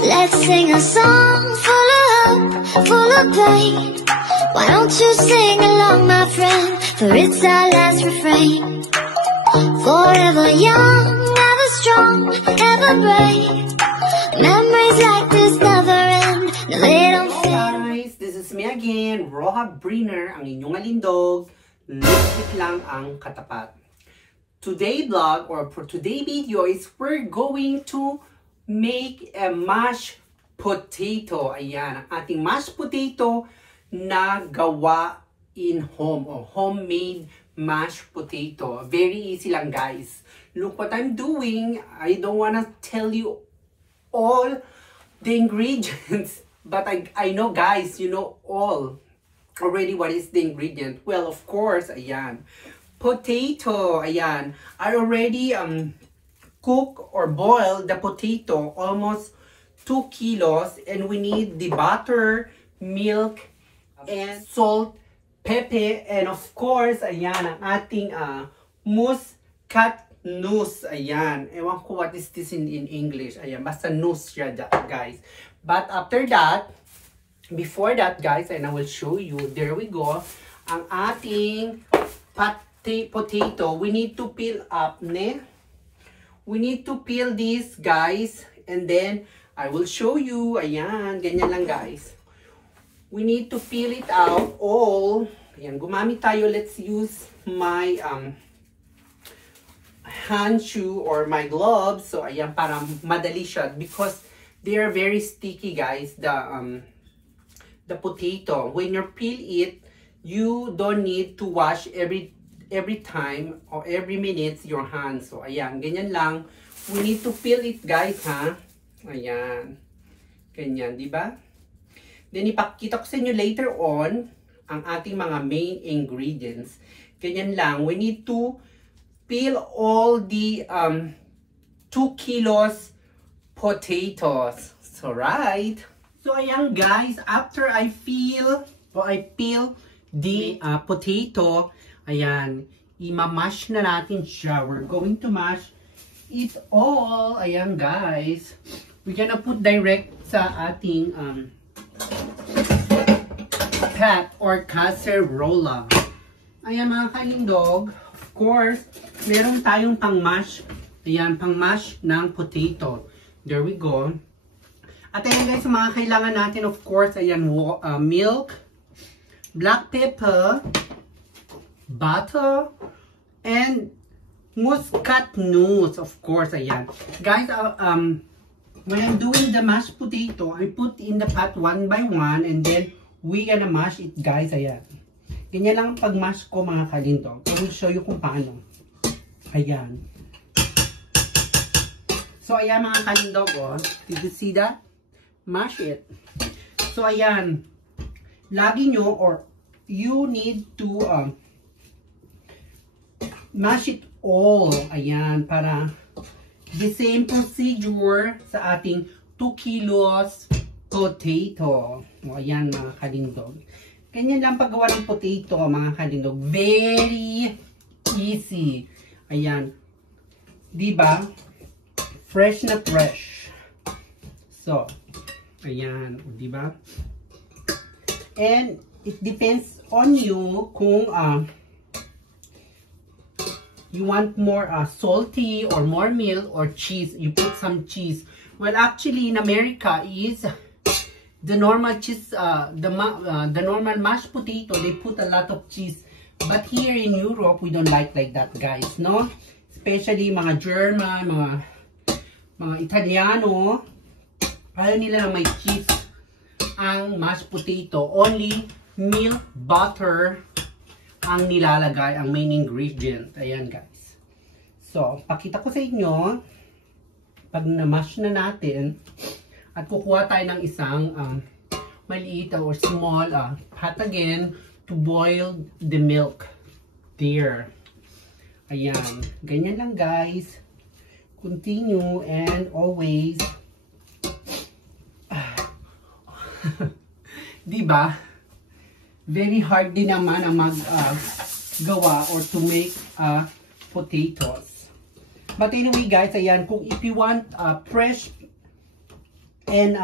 Let's sing a song full of hope, full of pain. Why don't you sing along, my friend? For it's our last refrain. Forever young, ever strong, ever brave. Memories like this never end. No, they don't fade. Guys, this is me again, Roha Briner, ang inyong alindog. Lipstick lang ang katapat. Today vlog or for today video is we're going to make a mashed potato. Ayan, ang ating mashed potato na gawa in home or homemade mashed potato. Very easy lang, guys. Look what I'm doing. I don't wanna tell you all the ingredients, but I know, guys, you know all already what is the ingredient. Well, of course, ayan, potato. Ayan, I already cook or boil the potato, almost 2 kilos, and we need the butter, milk, and salt, pepper, and of course, ayan, ang ating muscatnuts. Ayan, ewan ko what is this in English. Ayan, basta nuts siya, guys. But after that, before that, guys, and I will show you, there we go, ang ating potato. We need to peel up, ne? We need to peel this, guys, and then I will show you. Ayan, ganyan lang, guys. We need to peel it out all. Ayan, gumamit tayo. Let's use my handshoe or my gloves. So, ayan, para madali siya because they are very sticky, guys. The potato. When you peel it, you don't need to wash every time or every minute your hands. So, ayan, ganyan lang. We need to peel it, guys, ha? Ayan. Ganyan, di ba? Then, ipakita ko sa inyo later on ang ating mga main ingredients. Ganyan lang. We need to peel all the 2 kilos potatoes. So, right? So, ayan, guys. After I peel the potato, ayan, imamash na natin siya. We're going to mash it all. Ayan, guys. We're gonna put direct sa ating pot or casserole. Ayan, mga kalindog. Of course, meron tayong pang-mash. Ayan, pang-mash ng potato. There we go. At ayan, guys, mga kailangan natin, of course, ayan, milk, black pepper, butter, and muscatnuts, of course. Ayan, guys, when I'm doing the mashed potato, I put in the pot one by one, and then we gonna mash it, guys. Ayan, ganyan lang pag-mash ko, mga kalindog. I will show you kung paano. Ayan. So, ayan, mga kalindog, oh. Did you see that? Mash it. So, ayan, lagi nyo or you need to mash it all. Ayan, para the same procedure sa ating 2 kilos potato. O, ayan, mga kalindog. Ganyan lang paggawa ng potato, mga kalindog. Very easy. Ayan. Diba? Fresh na fresh. So, ayan. Diba? And it depends on you kung you want more salty or more milk or cheese. You put some cheese. Well, actually, in America is the normal cheese, the normal mashed potato. They put a lot of cheese. But here in Europe, we don't like that, guys. No, especially mga German, mga Italiano. Ayaw nila na may cheese ang mashed potato. Only milk, butter ang nilalagay, ang main ingredient. Ayan, guys. So, pakita ko sa inyo, pag na-mash na natin, at kukuha tayo ng isang maliit or small pot again to boil the milk. There. Ayan. Ganyan lang, guys. Continue and always. Diba? Very hard din naman ang gawa or to make potatoes. But anyway, guys, ayan, kung if you want fresh And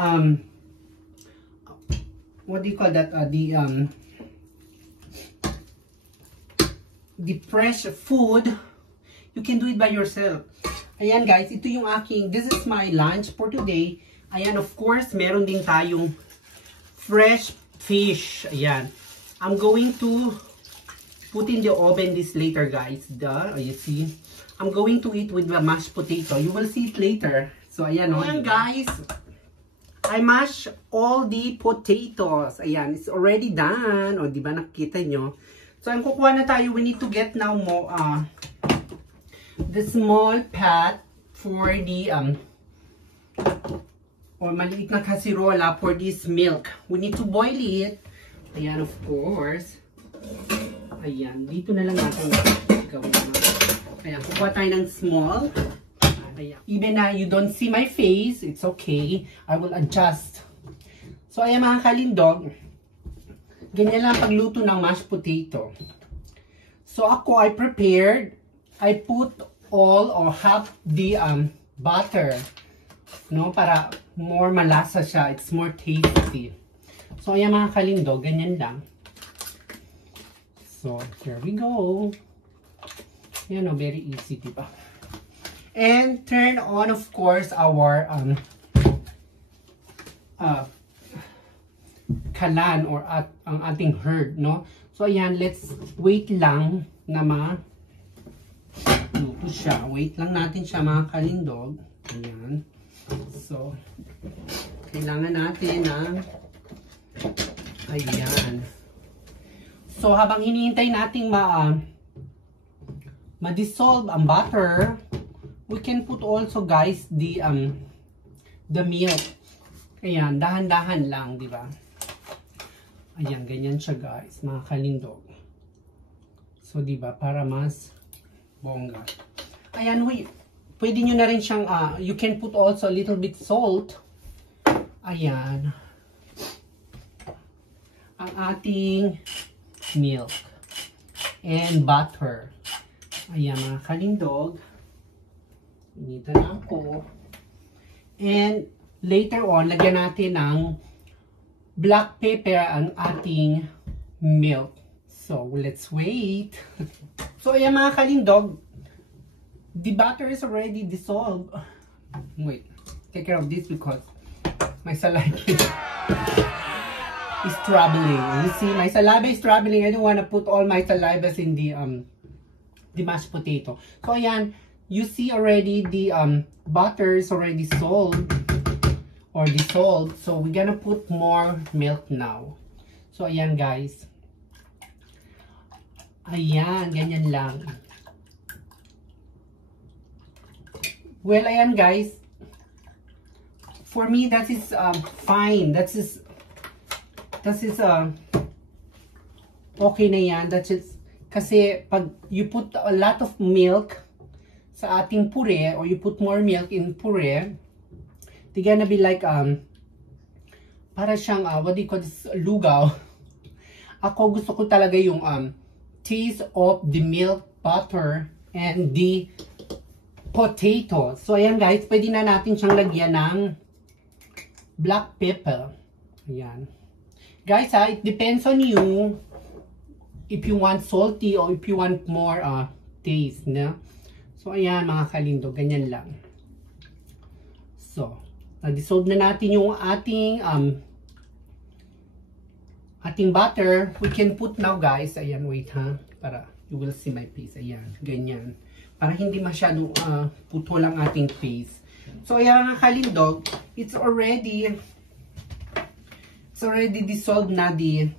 what do you call that? The fresh food, you can do it by yourself. Ayan guys, ito yung aking, this is my lunch for today. Ayan, of course, meron din tayong fresh fish. Ayan. I'm going to put in the oven this later, guys. You see? I'm going to eat with the mashed potato. You will see it later. So, ayan, ayan guys. I mash all the potatoes. Ayan, it's already done. O, di ba nakita nyo? So, ang kukuha na tayo, we need to get now more, the small pot for the, or maliit na kasirola for this milk. We need to boil it. Ayan, of course. Ayan, dito na lang natin gawin. Ayan, kukuha tayo ng small. Ayan. Even na you don't see my face, it's okay. I will adjust. So, ayan mga kalindog. Ganyan lang pagluto ng mashed potato. So, ako, I prepared. I put all or half the butter. No, para more malasa siya. It's more tasty. So, ayan mga kalindog. Ganyan lang. So, here we go. Yan o, very easy, diba? And turn on, of course, our kalan or ang ating herd, no? So, ayan, let's wait lang na luto siya. Wait lang natin siya, mga kalindog. Ayan. So, kailangan natin ng ayan. So, habang hinihintay natin ma-dissolve ang butter, we can put also, guys, the milk. Ayan, dahan-dahan lang, di ba? Ayan, ganyan siya, guys, mga kalindog. So, di ba, para mas bongga. Ayan, pwede nyo na rin siyang, you can put also a little bit salt. Ayan. Ang ating milk and butter. Ayan, mga kalindog. Initan na ako. And later on, lagyan natin ng black pepper ang ating milk. So, let's wait. So, ayan mga kalindog. The butter is already dissolved. Wait. Take care of this because my saliva is troubling. You see, my saliva is troubling. I don't want to put all my salivas in the mashed potato. So, ayan. You see already the butter is already dissolved. So, we're gonna put more milk now. So, ayan guys. Ayan, ganyan lang. Well, ayan guys. For me, that is fine. That is okay na yan. That is, kasi pag you put a lot of milk sa ating puree, or you put more milk in puree, it's gonna be like, para siyang, what do you call this, lugaw. Ako gusto ko talaga yung taste of the milk, butter, and the potato. So, ayan guys, pwede na natin siyang lagyan ng black pepper. Ayan. Guys, it depends on you if you want salty or if you want more taste, no? So, ayan mga kalindog, ganyan lang. So, na-dissolve na natin yung ating butter. We can put now, guys. Ayan, wait ha. Para you will see my face. Ayan, ganyan. Para hindi masyadong putol ang ating face. So, ayan mga kalindog, it's already dissolved na the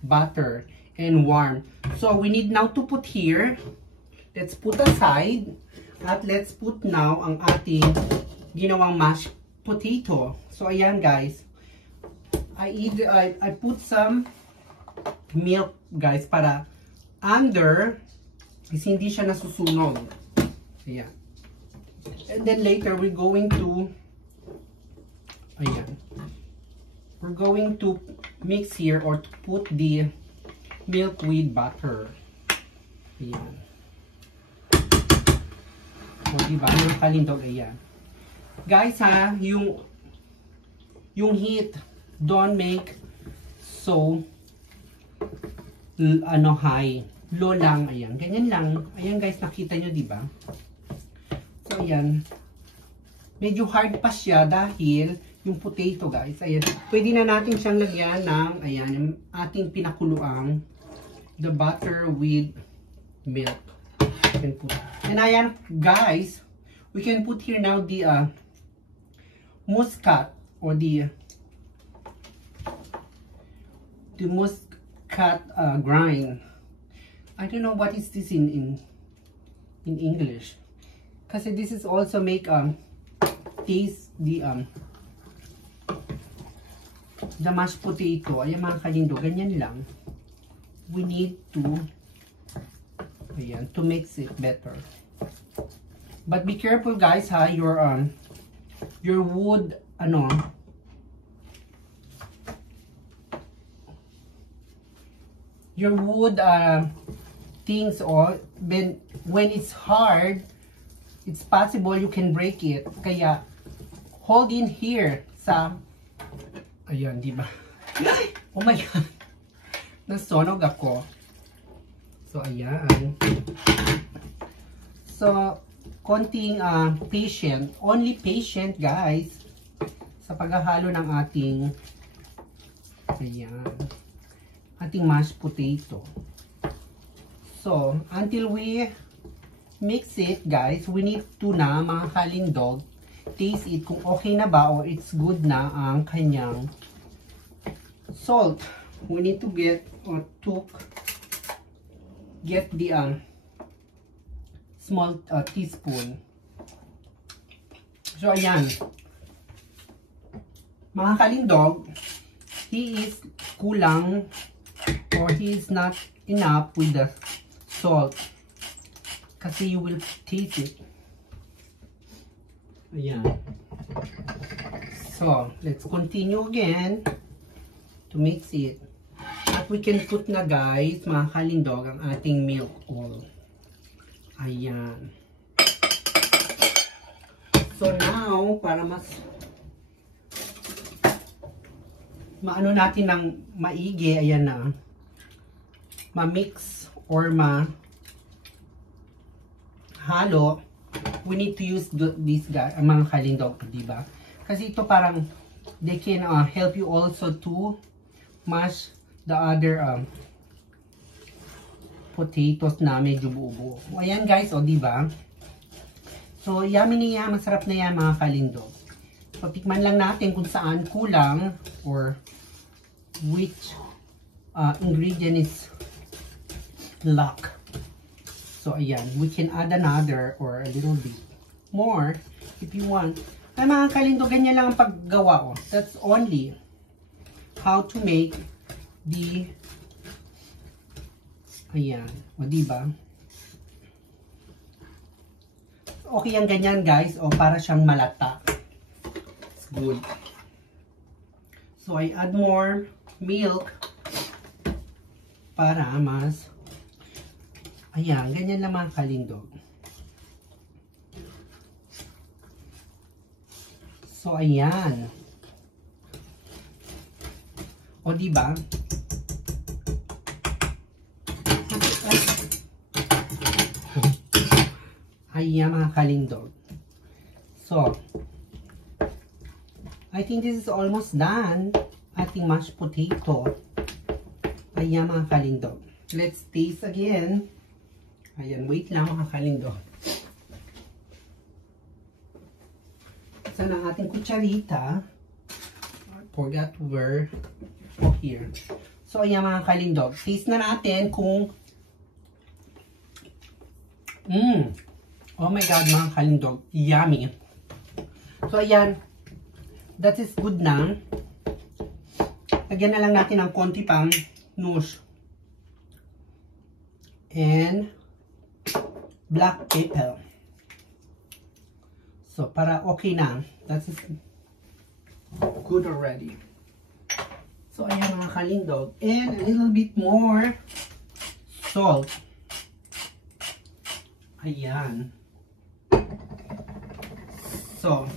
butter and warm. So, we need now to put here. Let's put aside. At let's put now ang ating ginawang mashed potato. So, ayan guys. I put some milk, guys, para under is hindi siya nasusunog. Ayan. And then later, we're going to mix here or to put the milk with butter. Ayan. O, diba? Yung kalindog, ayan. Guys, ha, yung yung heat, don't make so high. Low lang, ayan. Ganyan lang. Ayan guys, nakita nyo, di ba? So, ayan. Medyo hard pa siya dahil yung potato, guys. Ayan. Pwede na natin siyang lagyan ng, ayan, yung ating pinakuluang the butter with milk. And ayan, guys, we can put here now the muscat or the muscat grind. I don't know what is this in English. Kasi this is also make taste the mashed potato. Ayan mga kalindo, ganyan lang. We need to ayan, to mix it better. But be careful guys ha, your wood your wood things, or when it's hard, it's possible you can break it. Kaya hold in here sa ayan, di ba? Oh my god. Nasunog ako. So ayan. So konting patient, only patient guys sa paghahalo ng ating ayan, ating mashed potato. So, until we mix it, guys, we need to na, mga kalindog, taste it kung okay na ba or it's good na ang kanyang salt. We need to get the small teaspoon. So, ayan. Mga kalindog, he is kulang or he is not enough with the salt kasi you will taste it. Ayan. So, let's continue again to mix it. At we can put na guys, mga kalindog, ang ating milk oil. Ayan. So now, para mas maano natin ng maigi, ayan na, ma-mix or ma-halo, we need to use this guy, mga kalindog, diba? Kasi ito parang, they can help you also to mash the other potatoes na medyo buo-buo. Ayan guys, o diba? So, yummy na yan, masarap na yan mga kalindog. So, tikman lang natin kung saan kulang or which ingredient is lack. So, ayan. We can add another or a little bit more if you want. Ay, mga kalindog, ganyan lang ang paggawa. Oh. That's only how to make the ayan. O, diba? Okay yan ganyan, guys. O, para siyang malata. It's good. So, I add more milk para mas ayan, ganyan lang mga kalindog. So, ayan. O, diba? Ayan mga kalindog. So, I think this is almost done. Ating mashed potato. Ayan mga kalindog. Let's taste again. Ayan, wait lang mga kalindog. Saan ang ating kutsarita? I forgot where. Oh, here. So, ayan mga kalindog. Taste na natin kung oh my god mga kalindog. Yummy. So, ayan. That is good na. Lagyan na lang natin ng konti pang nush. And black pepper. So, para okay na. That is good already. So, ayan mga kalindog. And a little bit more salt. Ayan. So,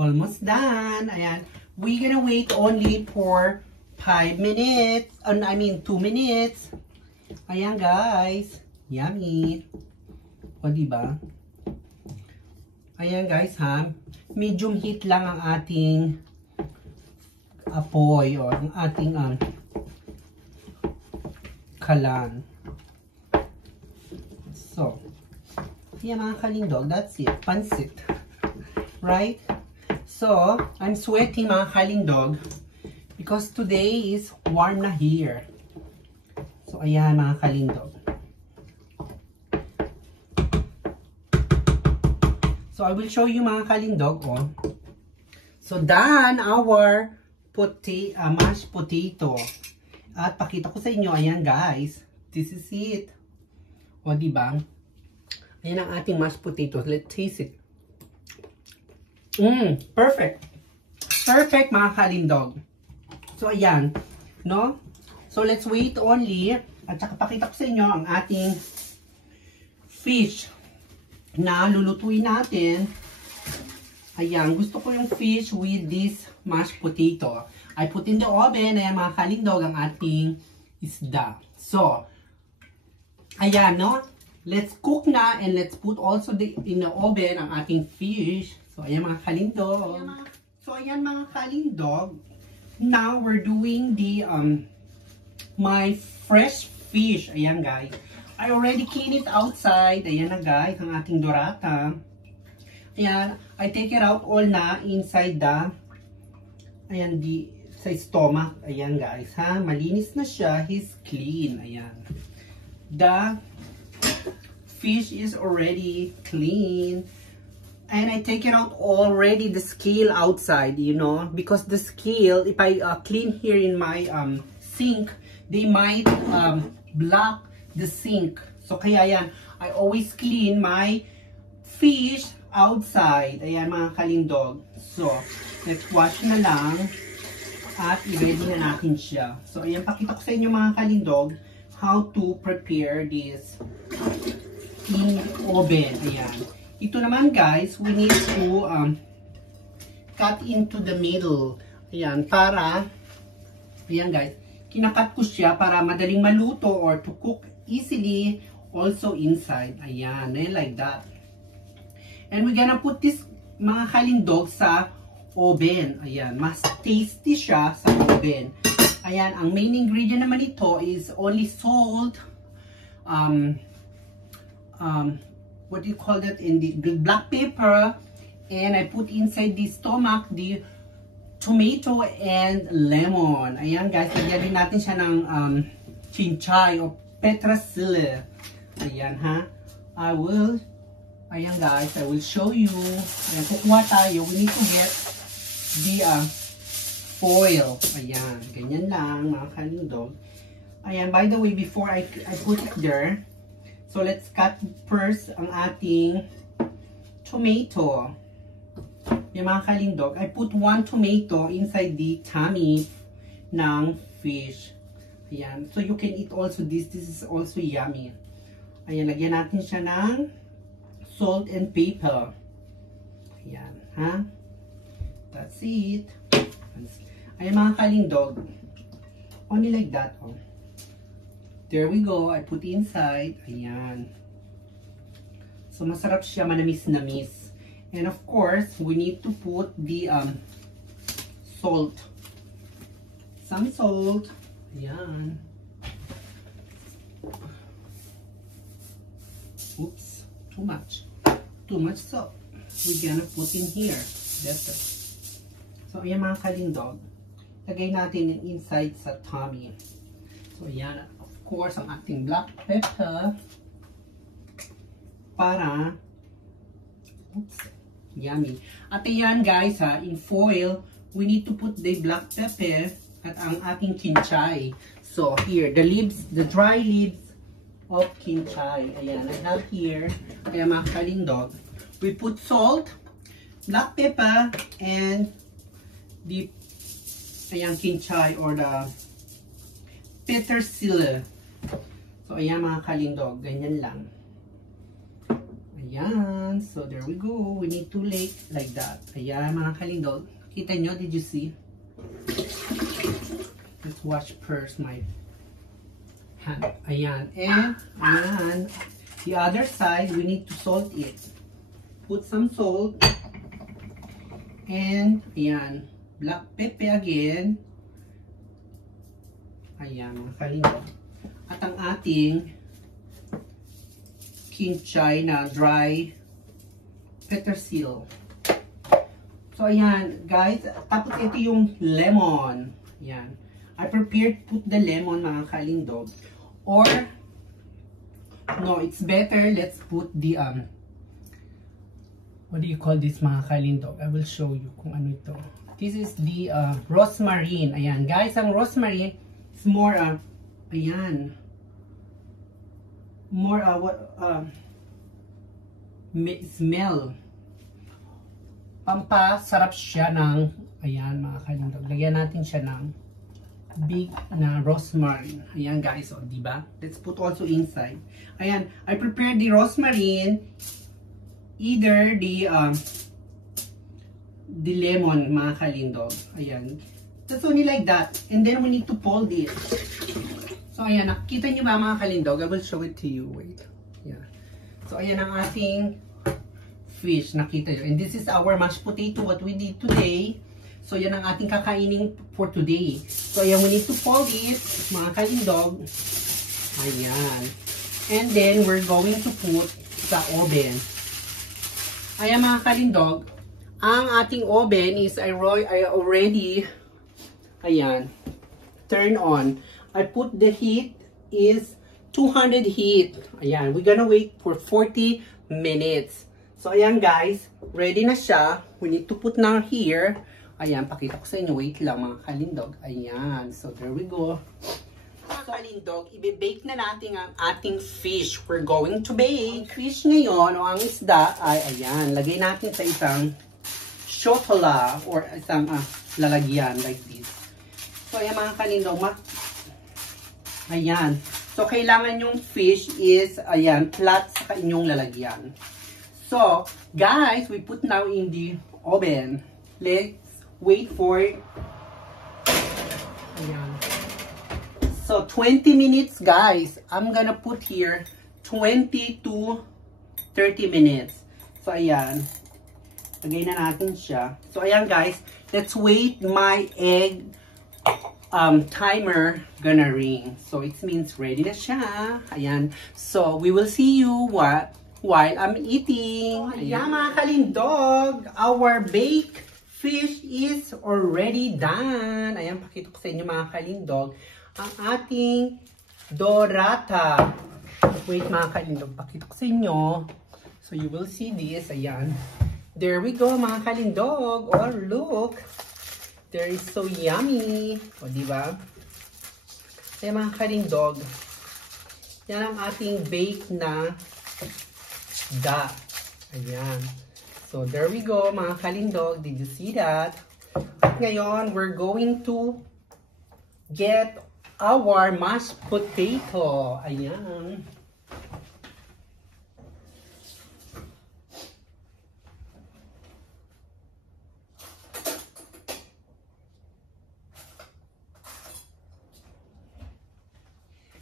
Almost done. Ayan. We're gonna wait only for 5 minutes. I mean, 2 minutes. Ayan, guys. Yummy. O, diba? Ayan, guys, ha. Medium heat lang ang ating apoy o ang ating kalan. So, ayan, mga kalindog. That's it. Pansit. Right? So, I'm sweating, mga kalindog, because today is warm na here. So, ayan, mga kalindog. So, I will show you, mga kalindog, oh. So, done our mashed potato. At pakita ko sa inyo, ayan, guys. This is it. O, diba? Ayan ang ating mashed potato. Let's taste it. Perfect. Perfect, mga kalindog. So, ayan. No? So, let's wait only. At saka pakita ko sa inyo ang ating fish na lulutuin natin. Ayan. Gusto ko yung fish with this mashed potato. I put in the oven. Ayan, mga kalindog, ang ating isda. So, ayan, no? Let's cook na and let's put also in the oven ang ating fish. So, ayan, mga kalindog. So, ayan, mga kalindog. Now, we're doing the, my fresh fish. Ayan, guys. I already cleaned it outside. Ayan na, guys, ang ating dorata. Ayan, I take it out all na inside the, ayan, sa stomach. Ayan, guys, ha. Malinis na siya. He's clean. Ayan. The fish is already clean. And I take it out already, the scale outside, you know, because the scale, if I clean here in my sink, they might block the sink. So, kaya yan, I always clean my fish outside. Ayan, mga kalindog. So, let's wash na lang at i-ready na natin siya. So, ayan, pakita ko sa inyo, mga kalindog, how to prepare this in oven. Ayan. Ito naman, guys, we need to cut into the middle. Ayan, para, ayan, guys, kinakat ko siya para madaling maluto or to cook easily also inside. Ayan, like that. And we're gonna put this, mga kalindog, sa oven. Ayan, mas tasty siya sa oven. Ayan, ang main ingredient naman ito is only salt, what do you call that, in the black pepper, and I put inside the stomach the tomato and lemon. Ayan, guys, lagyan din natin siya ng chinchay o petrasil. Ayan, ha. Ayan, guys, I will show you. Ayan, kukuha tayo. We need to get the foil. Ayan, ganyan lang, mga kalindog. Ayan, by the way, before I put it there, so, let's cut first ang ating tomato. Yung mga kalindog, I put 1 tomato inside the tummy ng fish. Ayan. So, you can eat also this. This is also yummy. Ayan, lagyan natin siya ng salt and pepper. Ayan, ha? That's it. Ayan, mga kalindog. Only like that, oh. There we go. I put inside. Ayan. So, masarap siya. Manamis-namis. And of course, we need to put the salt. Some salt. Ayan. Oops. Too much. Too much salt. We're gonna put in here. Better. So, ayan, mga kalindog. Lagay natin inside sa tummy. So, ayan. Of course, ang ating black pepper para yummy. At ayan, guys, ha, in foil, we need to put the black pepper at ang ating kinchay. So, here, the dry leaves of kinchay. Ayan, I have here, kaya mga kalindog, we put salt, black pepper, and the ayan, kinchay or the petersil. So, ayan, mga kalindog. Ganyan lang. Ayan. So there we go. We need to lay like that. Ayan mga kalindog. Kita nyo? Did you see? Let's wash first my hand. Ayan. And ayan. The other side, we need to salt it. Put some salt. And ayan. Black pepper again. Ayan mga kalindog. At ang ating kinchay na dry petersil. So ayan guys. Tapos ito yung lemon. Ayan. I prepared put the lemon mga kalindog. Or no, it's better let's put the what do you call this mga kalindog? I will show you kung ano ito. This is the rosemary. Ayan guys, ang rosemary is more ayan. More smell. Pampasarap siya ng ayan mga kalindog. Lagyan natin siya ng big na rosemary. Ayan guys, oh, diba? Let's put also inside. Ayan, I prepared the rosemary, either the lemon mga kalindog. Ayan. That's only like that. And then we need to fold it. So ayan, nakikita nyo ba mga kalindog? I will show it to you. Wait. Yeah. So ayan ang ating fish. Nakita nyo. And this is our mashed potato what we did today. So yan ang ating kakainin for today. So ayan, we need to fold it mga kalindog. Ayan. And then we're going to put sa oven. Ayan mga kalindog. Ang ating oven is I already ayan, turn on. I put the heat is 200 heat. Ayan, we're gonna wait for 40 minutes. So ayan guys, ready na siya. We need to put now here. Ayan, pakita ko sa inyo. Wait lang mga kalindog. Ayan, so there we go. Mga kalindog, i-bake na natin ang ating fish. We're going to bake. Fish ngayon, o ang isda, ay ayan, lagay natin sa isang shotola or isang lalagyan like this. So ayan mga kalindog, ayan. So kailangan yung fish is, ayan, flat sa inyong lalagyan. So, guys, we put now in the oven. Let's wait for ayan. So 20 minutes guys. I'm gonna put here 20 to 30 minutes. So ayan, lagay na natin siya. So ayan guys, let's wait. My egg timer gonna ring. So it means ready na siya. Ayan. So we will see you while I'm eating. Ayan mga kalindog, our bake fish is already done. Ayan, pakita ko sa inyo mga kalindog. Ang ating dorata. Wait mga kalindog, pakita ko sa inyo. So you will see this. Ayan. There we go mga kalindog. Oh look. There is so yummy. O diba? Ayan mga kalindog. Yan ang ating bake na da. Ayan. So, there we go, mga kalindog. Did you see that? At ngayon, we're going to get our mashed potato. Ayan.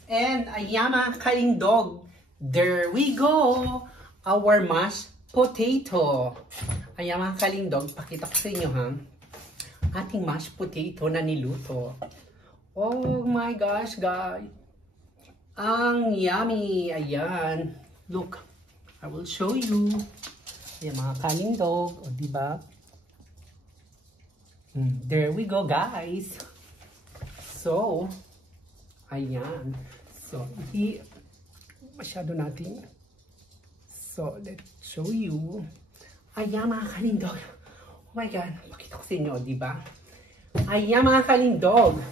And ayan mga kalindog. There we go. Our mashed potato. Ayan mga kalindog, pakita ko sa inyo ha. Ating mashed potato na niluto. Oh my gosh guys. Ang yummy. Ayan. Look. I will show you. Ayan mga kalindog. O diba? There we go guys. So, ayan. So, hindi masyado natin. So, let's show you. Ayan mga kalindog. Oh my God. Pakita ko sa inyo, diba? Ayan mga kalindog.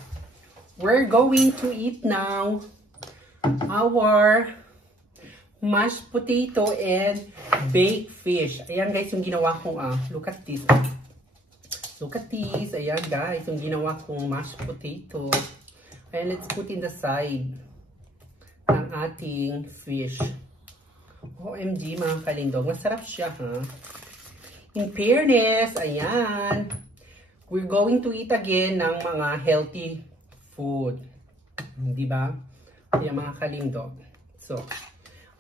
We're going to eat now our mashed potato and baked fish. Ayan guys, yung ginawa kong, look at this. Look at this. Ayan guys, yung ginawa kong mashed potato. Ayan, let's put in the side ang ating fish. Oh, OMG mga kalindog, masarap siya ha. In fairness, ayan, we're going to eat again ng mga healthy food. Di ba? Ayan mga kalindog. So,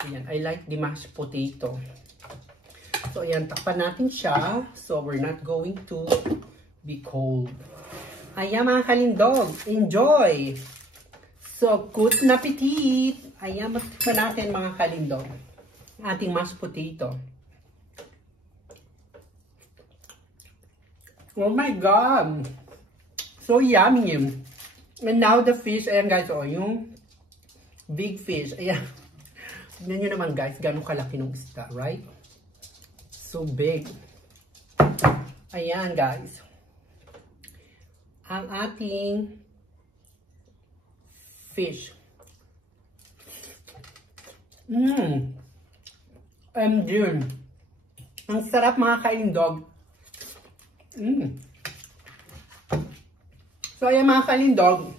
ayan, I like the mashed potato. So, ayan, takpan natin siya. So, we're not going to be cold. Ayan mga kalindog, enjoy! So, good appetit! Ayan, matikman natin mga kalindog. Ating mashed potato. Oh my God! So yummy! And now the fish, ayan guys, oh, yung big fish, ayan. Tignan nyo naman guys, gano'ng kalaki ng isda, right? So big. Ayan guys. Ang ating fish. MG. Ang sarap mga kalindog. So, ayan mga kalindog.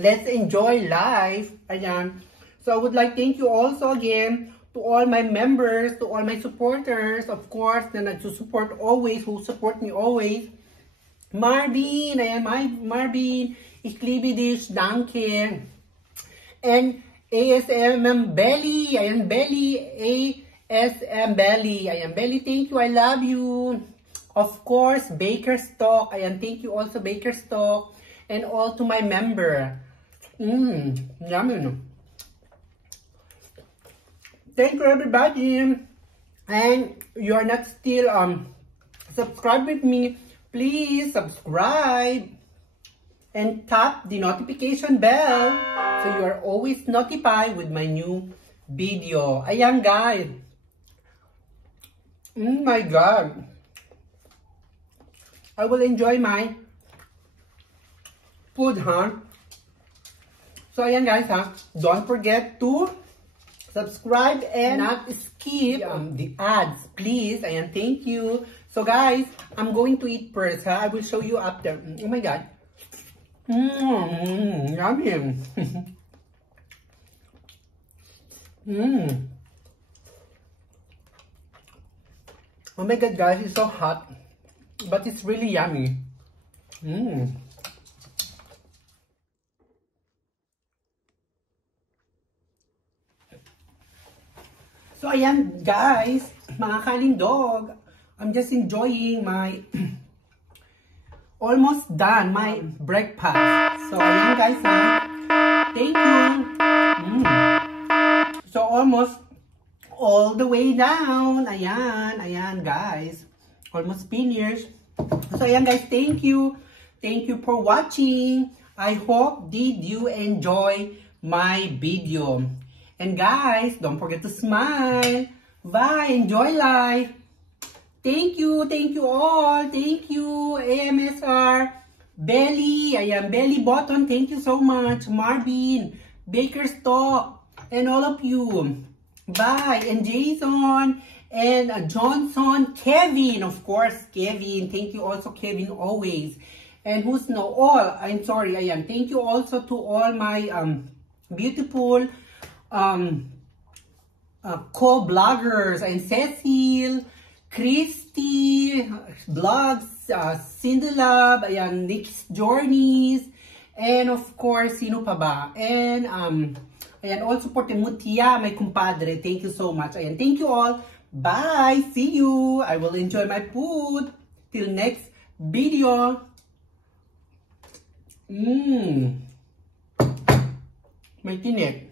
Let's enjoy life. Ayan. So, I would like thank you also again to all my members, to all my supporters, of course, na nagsusupport always, who support me always. Marvin, ayan, Marvin, Iklibidish, danke. And ASMM Belly, ayan, Belly, ASM Belly, ayan, Belly, thank you, I love you. Of course, Bakerstock. Ayan, thank you also, Bakerstock. And all to my member. Yummy. Thank you, everybody. And you are not still subscribed with me. Please subscribe. And tap the notification bell. So you are always notified with my new video. Ayan, guys. Oh my God. I will enjoy my food, huh? So, ayan guys, ha? Don't forget to subscribe and not skip the ads, please. Ayan, thank you. So, guys, I'm going to eat first, ha? I will show you after. Oh my God. Yummy. Oh my God, guys, it's so hot. But it's really yummy. So, ayan, guys, mga kalindog, I'm just enjoying my almost done my breakfast. So, ayan, guys, ha? Thank you. So, almost all the way down. Ayan, guys. Almost finished. So, ayan guys, thank you. Thank you for watching. I hope did you enjoy my video. And guys, don't forget to smile. Bye. Enjoy life. Thank you all. Thank you, AMSR. Belly. Ayan, Belly Button. Thank you so much. Marvin, Bakerstock, and all of you. Bye. And Jason. And Johnson, Kevin, of course, Kevin. Thank you also, Kevin, always. And who's no all? I'm sorry, ayan. Thank you also to all my beautiful co-bloggers. And Cecil, Christy, Vlogs, Cindy Love, ayan, Nick's Journeys, and of course, sino pa ba? And ayan, also for Mutia, my compadre. Thank you so much. Ayan, thank you all. Bye! See you! I will enjoy my food. Till next video. May tinik.